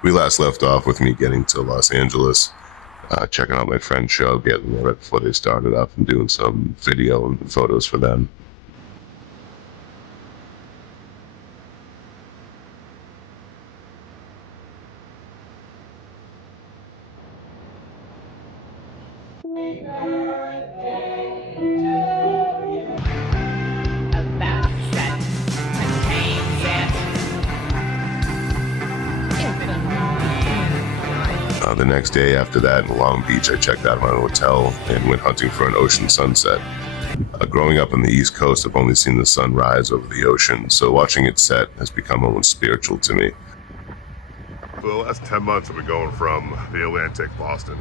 We last left off with me getting to Los Angeles, checking out my friend's show, getting there right before they started up and doing some video and photos for them. The next day after that in Long Beach, I checked out of my hotel and went hunting for an ocean sunset. Growing up on the East Coast, I've only seen the sun rise over the ocean, so watching it set has become almost spiritual to me. For the last 10 months, I've been going from the Atlantic, Boston,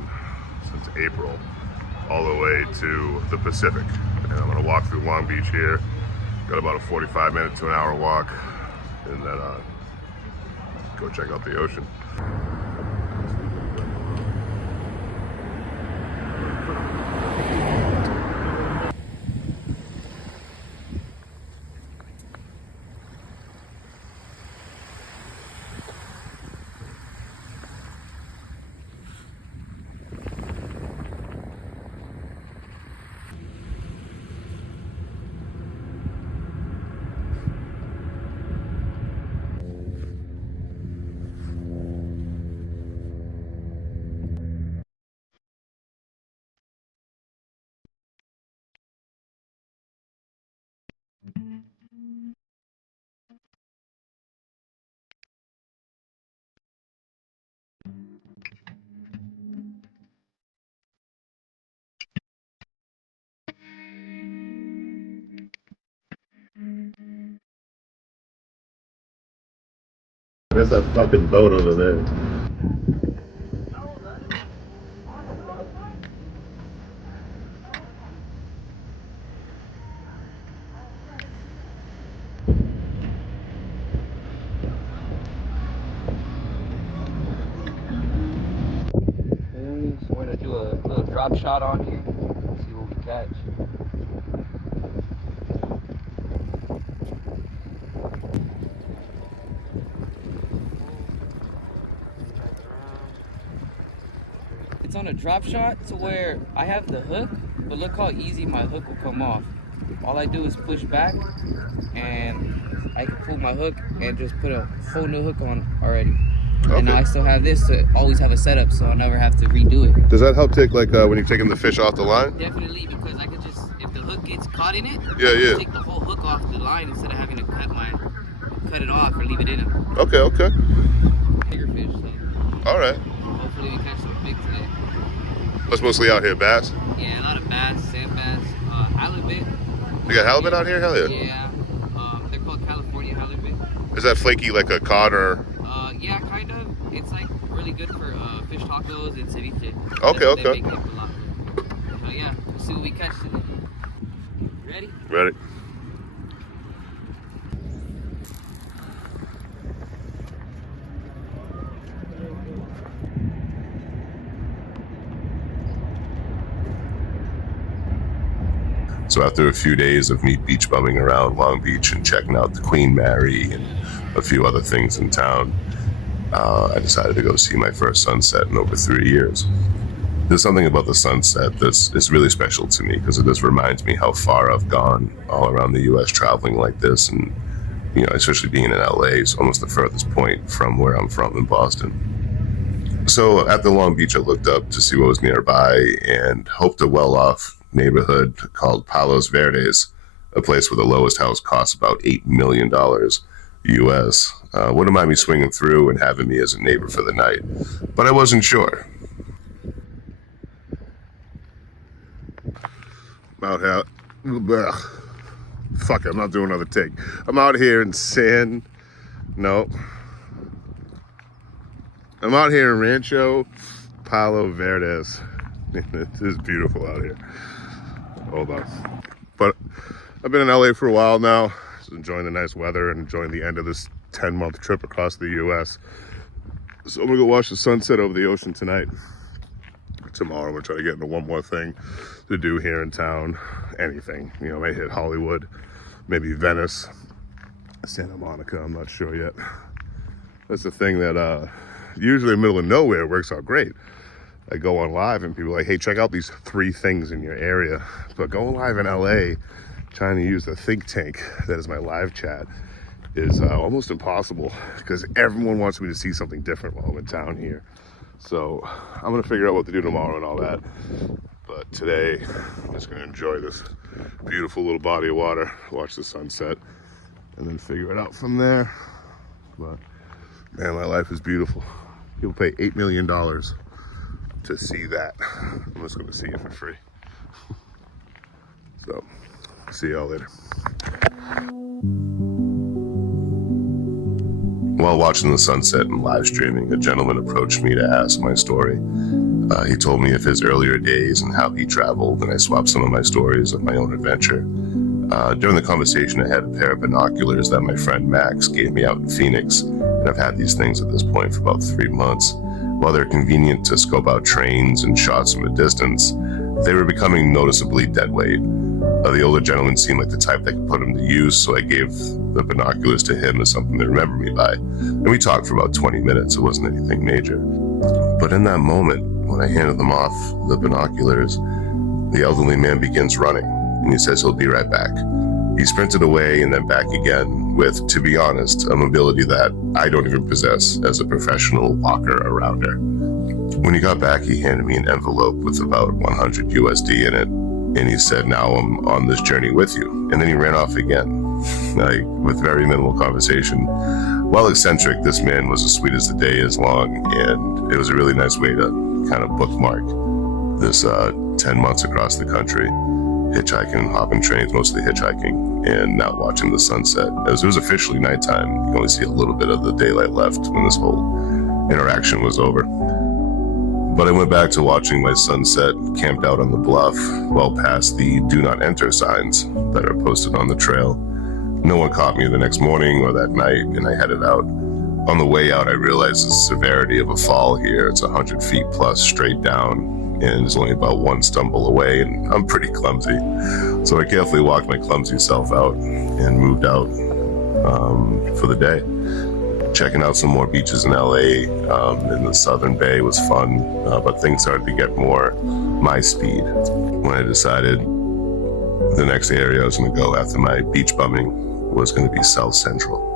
since April, all the way to the Pacific. And I'm gonna walk through Long Beach here. Got about a 45-minute to an hour walk, and then go check out the ocean. There's that fucking boat over there. So we're gonna do a little drop shot on here, see what we catch. It's on a drop shot to where I have the hook, but look how easy my hook will come off. All I do is push back and I can pull my hook and just put a whole new hook on already. Okay. And now I still have this to always have a setup, so I never have to redo it. Does that help take, like, when you're taking the fish off the line? Definitely, because I could just, if the hook gets caught in it, yeah, take the whole hook off the line instead of having to cut it off or leave it in it. Okay. Bigger fish, so. All right. Hopefully we catch some big today. That's mostly out here, bass? Yeah, a lot of bass, sand bass, halibut. You got halibut out here? Hell yeah. Yeah, they're called California halibut. Is that flaky like a cod or? Yeah, kind of. It's like really good for fish tacos and ceviche. Okay. They make it a lot. So yeah, we'll see what we catch today. Ready? Ready. So after a few days of me beach bumming around Long Beach and checking out the Queen Mary and a few other things in town, I decided to go see my first sunset in over 3 years. There's something about the sunset that's really special to me because it just reminds me how far I've gone all around the U.S. traveling like this, and especially being in LA is almost the furthest point from where I'm from in Boston. So at the Long Beach, I looked up to see what was nearby and hoped a well-off neighborhood called Palos Verdes, a place where the lowest house costs about $8 million US. Wouldn't mind me swinging through and having me as a neighbor for the night, but I wasn't sure. I'm out here. Fuck it, I'm not doing another take. I'm out here in I'm out here in Rancho Palo Verdes. It is beautiful out here. Hold on. But I've been in LA for a while now, just enjoying the nice weather and enjoying the end of this 10-month trip across the US. So I'm gonna go watch the sunset over the ocean tonight. Tomorrow we're trying to get into one more thing to do here in town. Anything, may hit Hollywood, maybe Venice, Santa Monica, I'm not sure yet. That's the thing that usually in the middle of nowhere, it works out great. I go on live and people are like, hey, check out these 3 things in your area. But going live in LA, trying to use the think tank that is my live chat is almost impossible because everyone wants me to see something different while I'm in town here. So I'm gonna figure out what to do tomorrow and all that. But today, I'm just gonna enjoy this beautiful little body of water, watch the sunset, and then figure it out from there. But man, my life is beautiful. People pay $8 million to see that. I'm just gonna see it for free. So, see y'all later. While watching the sunset and live streaming, a gentleman approached me to ask my story. He told me of his earlier days and how he traveled, and I swapped some of my stories of my own adventure. During the conversation, I had a pair of binoculars that my friend Max gave me out in Phoenix, and I've had these things at this point for about 3 months. While they're convenient to scope out trains and shots from a distance, they were becoming noticeably dead weight. The older gentleman seemed like the type that could put them to use, so I gave the binoculars to him as something to remember me by. And we talked for about 20 minutes. It wasn't anything major. But in that moment, when I handed them off the binoculars, the elderly man begins running, and he says he'll be right back. He sprinted away and then back again with, to be honest, a mobility that I don't even possess as a professional walker-arounder. When he got back, he handed me an envelope with about 100 USD in it, and he said, now I'm on this journey with you. And then he ran off again, with very minimal conversation. While eccentric, this man was as sweet as the day is long, and it was a really nice way to kind of bookmark this 10 months across the country, hitchhiking, hopping trains, mostly hitchhiking, and not watching the sunset. As it was officially nighttime, you can only see a little bit of the daylight left when this whole interaction was over. But I went back to watching my sunset, camped out on the bluff, well past the do not enter signs that are posted on the trail. No one caught me the next morning or that night, and I headed out. On the way out, I realized the severity of a fall here. It's 100 feet plus straight down, and it's only about one stumble away, and I'm pretty clumsy. So I carefully walked my clumsy self out and moved out for the day. Checking out some more beaches in LA, in the Southern Bay was fun, but things started to get more my speed when I decided the next area I was going to go after my beach bumming was going to be South Central.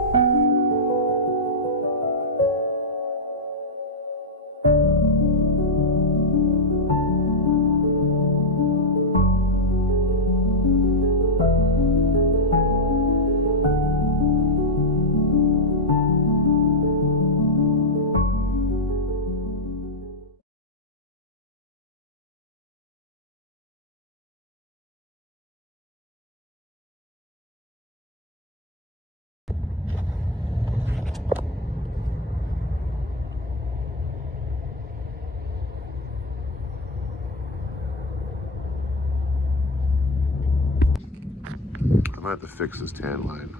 I'm gonna have to fix this tan line.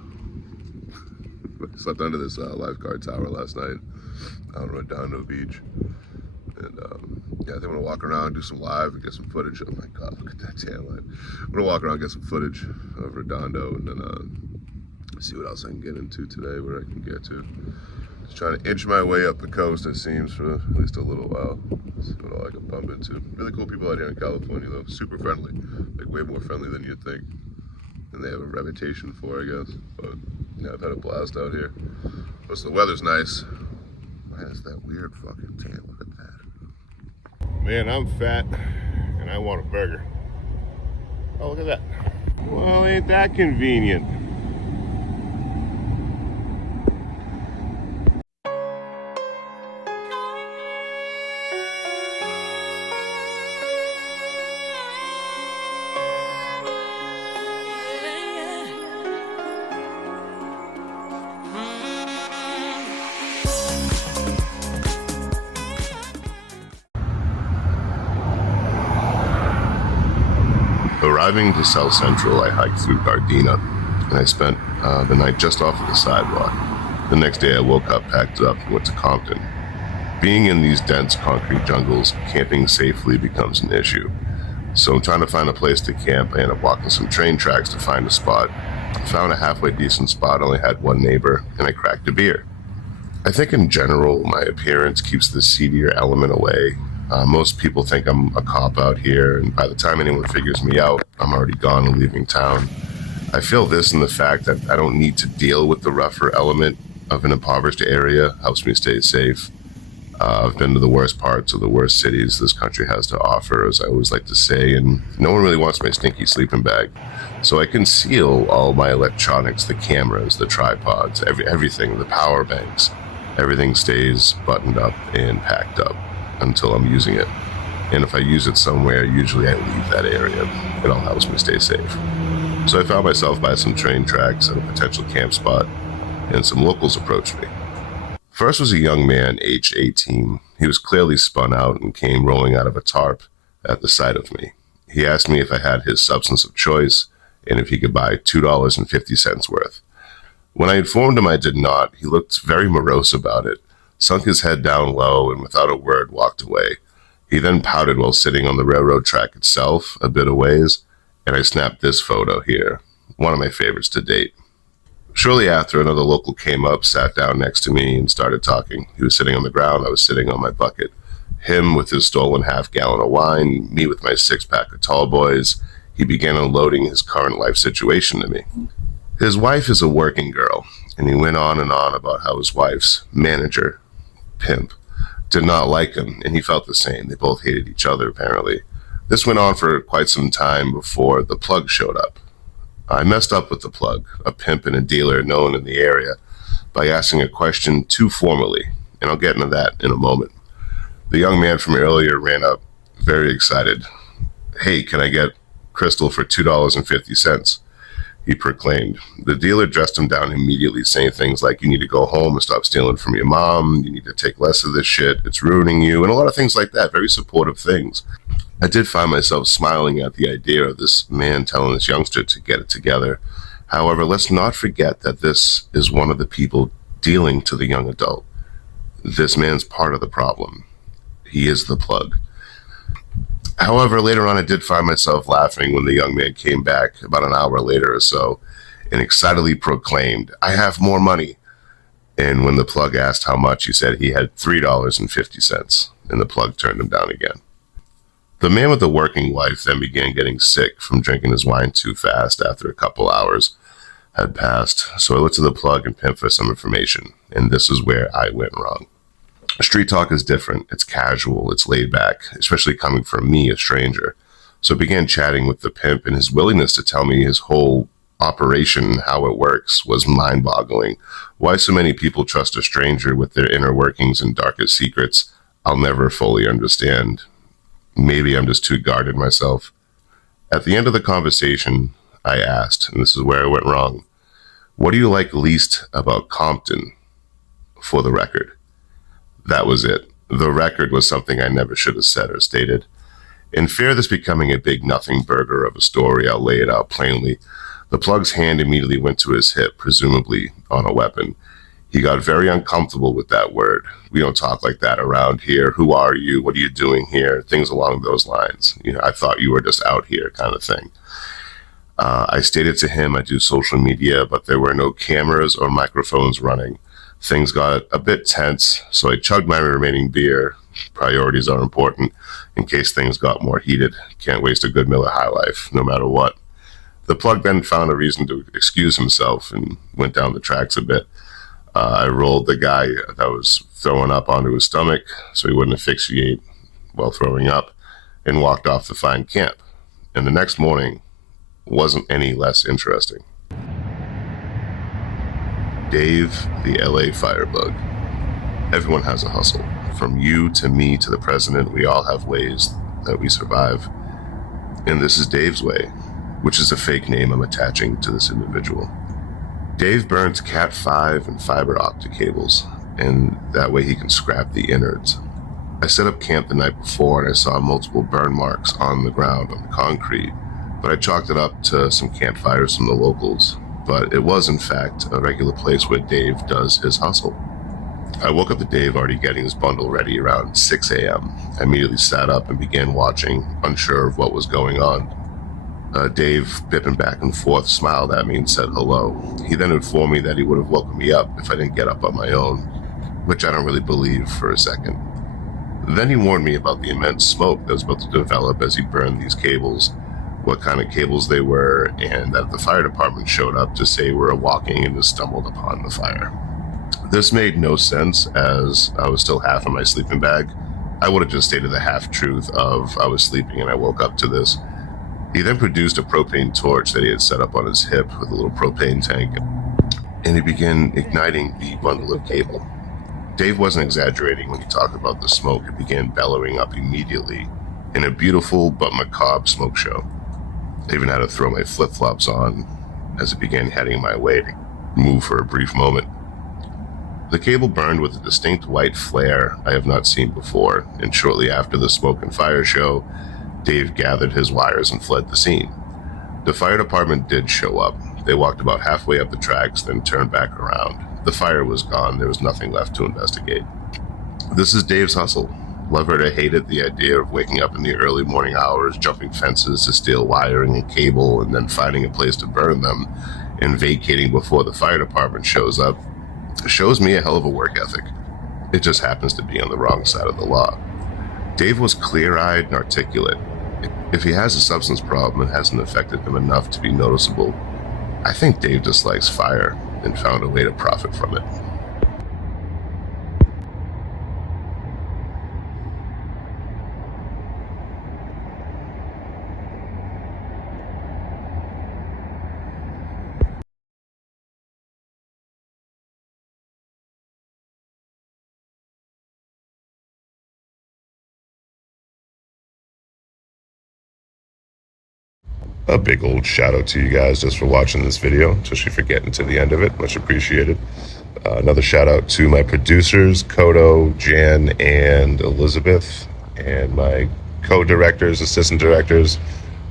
I slept under this lifeguard tower last night out on Redondo Beach. And yeah, I think I'm gonna walk around, do some live, and get some footage. Oh my God, look at that tan line. I'm gonna walk around, get some footage of Redondo, and then see what else I can get into today, where I can get to. Just trying to inch my way up the coast, it seems, for at least a little while. See what all I can bump into. Really cool people out here in California, though. Super friendly, like way more friendly than you'd think. And they have a reputation for, I guess. But yeah, I've had a blast out here. Plus the weather's nice. Why is that weird fucking tan? Look at that. Man, I'm fat and I want a burger. Oh, look at that. Well, ain't that convenient? Arriving to South Central, I hiked through Gardena, and I spent the night just off of the sidewalk. The next day I woke up, packed up, and went to Compton. Being in these dense concrete jungles, camping safely becomes an issue. So I'm trying to find a place to camp. I ended up walking some train tracks to find a spot. I found a halfway decent spot, only had one neighbor, and I cracked a beer. I think in general, my appearance keeps the seedier element away. Most people think I'm a cop out here, and by the time anyone figures me out, I'm already gone and leaving town. I feel this in the fact that I don't need to deal with the rougher element of an impoverished area. Helps me stay safe. I've been to the worst parts of the worst cities this country has to offer, as I always like to say, and no one really wants my stinky sleeping bag. So I conceal all my electronics, the cameras, the tripods, everything, the power banks. Everything stays buttoned up and packed up until I'm using it. And if I use it somewhere, usually I leave that area. It all helps me stay safe. So I found myself by some train tracks at a potential camp spot, and some locals approached me. First was a young man, aged 18. He was clearly spun out and came rolling out of a tarp at the sight of me. He asked me if I had his substance of choice and if he could buy $2.50 worth. When I informed him I did not, he looked very morose about it, sunk his head down low, and without a word walked away. He then pouted while sitting on the railroad track itself, a bit a ways, and I snapped this photo here, one of my favorites to date. Shortly after, another local came up, sat down next to me, and started talking. He was sitting on the ground, I was sitting on my bucket. Him with his stolen half-gallon of wine, me with my six-pack of tall boys. He began unloading his current life situation to me. His wife is a working girl, and he went on and on about how his wife's manager, pimp, did not like him, and he felt the same. They both hated each other, apparently. This went on for quite some time before the plug showed up. I messed up with the plug, a pimp and a dealer known in the area, by asking a question too formally, and I'll get into that in a moment. The young man from earlier ran up, very excited. "Hey, can I get crystal for $2.50? He proclaimed. The dealer dressed him down immediately, saying things like, "You need to go home and stop stealing from your mom. You need to take less of this shit. It's ruining you," and a lot of things like that, very supportive things. I did find myself smiling at the idea of this man telling this youngster to get it together. However, let's not forget that this is one of the people dealing to the young adult. This man's part of the problem. He is the plug. However, later on, I did find myself laughing when the young man came back about an hour later or so and excitedly proclaimed, "I have more money." And when the plug asked how much, he said he had $3.50, and the plug turned him down again. The man with the working wife then began getting sick from drinking his wine too fast after a couple hours had passed. So I looked to the plug and pimp for some information, and this is where I went wrong. Street talk is different. It's casual. It's laid back, especially coming from me, a stranger. So I began chatting with the pimp, and his willingness to tell me his whole operation, how it works, was mind-boggling. Why so many people trust a stranger with their inner workings and darkest secrets, I'll never fully understand. Maybe I'm just too guarded myself. At the end of the conversation, I asked, and this is where I went wrong, "What do you like least about Compton?" For the record. That was it. The record was something I never should have said or stated. In fear of this becoming a big nothing burger of a story, I'll lay it out plainly. The plug's hand immediately went to his hip, presumably on a weapon. He got very uncomfortable with that word. "We don't talk like that around here. Who are you? What are you doing here?" Things along those lines. I thought you were just out here kind of thing. I stated to him I do social media, but there were no cameras or microphones running. Things got a bit tense, so I chugged my remaining beer. Priorities are important in case things got more heated. Can't waste a good Miller High Life, no matter what. The plug then found a reason to excuse himself and went down the tracks a bit. I rolled the guy that was throwing up onto his stomach so he wouldn't asphyxiate while throwing up, and walked off to find camp. And the next morning wasn't any less interesting. Dave, the LA firebug. Everyone has a hustle. From you to me to the president, we all have ways that we survive. And this is Dave's way, which is a fake name I'm attaching to this individual. Dave burns Cat 5 and fiber optic cables, and that way he can scrap the innards. I set up camp the night before and I saw multiple burn marks on the ground on the concrete, but I chalked it up to some campfires from the locals. But it was, in fact, a regular place where Dave does his hustle. I woke up to Dave already getting his bundle ready around 6 a.m. I immediately sat up and began watching, unsure of what was going on. Dave, bipping back and forth, smiled at me and said hello. He then informed me that he would have woken me up if I didn't get up on my own. which I don't really believe for a second. Then he warned me about the immense smoke that was about to develop as he burned these cables, what kind of cables they were, and that the fire department showed up to say we were walking and just stumbled upon the fire. This made no sense as I was still half in my sleeping bag. I would have just stated the half-truth of I was sleeping and I woke up to this. He then produced a propane torch that he had set up on his hip with a little propane tank, and he began igniting the bundle of cable. Dave wasn't exaggerating when he talked about the smoke. It began bellowing up immediately in a beautiful but macabre smoke show. I even had to throw my flip-flops on as it began heading my way to move for a brief moment. The cable burned with a distinct white flare I have not seen before, and shortly after the smoke and fire show, Dave gathered his wires and fled the scene. The fire department did show up. They walked about halfway up the tracks, then turned back around. The fire was gone. There was nothing left to investigate. This is Dave's hustle. Love it or hate it, the idea of waking up in the early morning hours, jumping fences to steal wiring and cable, and then finding a place to burn them, and vacating before the fire department shows up, shows me a hell of a work ethic. It just happens to be on the wrong side of the law. Dave was clear-eyed and articulate. If he has a substance problem, it hasn't affected him enough to be noticeable. I think Dave just likes fire and found a way to profit from it. A big old shout out to you guys just for watching this video, especially for getting to the end of it. Much appreciated. Another shout out to my producers, Kodo, Jan, and Elizabeth, and my co-directors, assistant directors,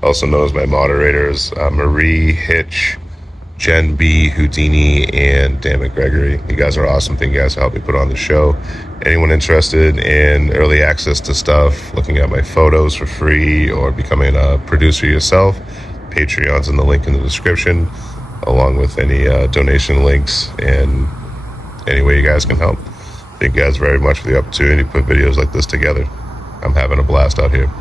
also known as my moderators, Marie, Hitch, Jen B, Houdini, and Dan McGregory. You guys are awesome. Thank you guys for helping me put on the show. Anyone interested in early access to stuff, looking at my photos for free, or becoming a producer yourself, Patreon's in the link in the description, along with any donation links and any way you guys can help. Thank you guys very much for the opportunity to put videos like this together. I'm having a blast out here.